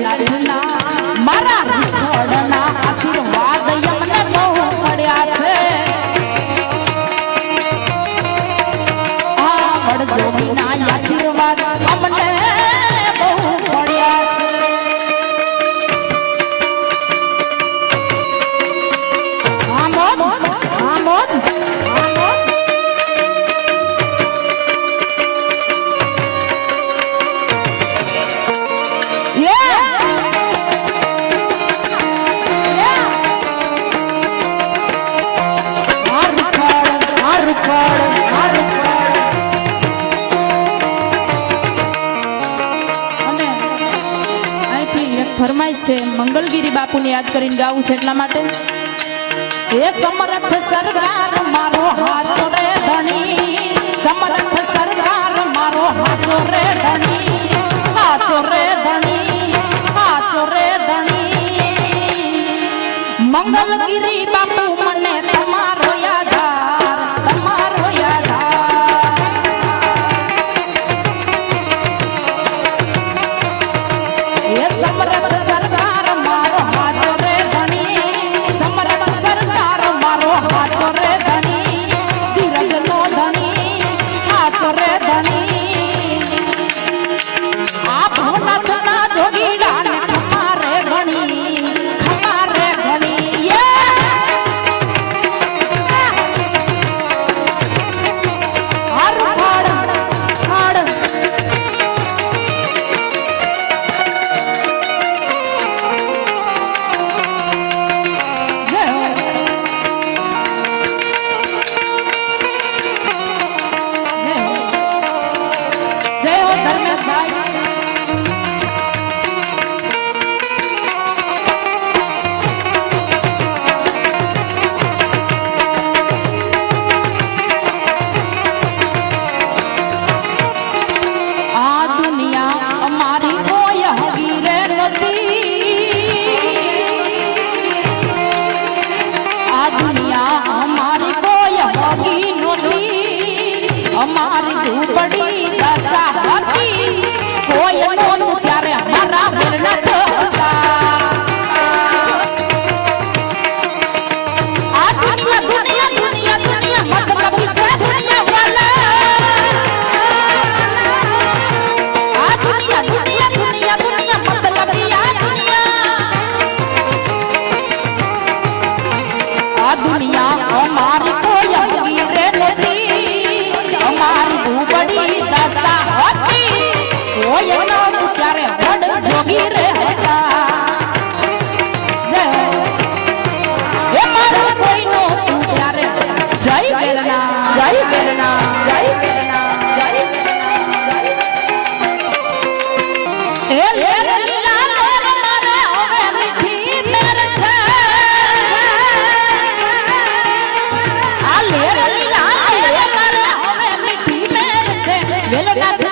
la ફરમાઈશ છે મંગલગીરી બાપુને યાદ કરીને ગાવું છે એટલા માટે હે સમર્થ સરદાર મારો હાથ છોડે ધણી સમર્થ સરદાર San la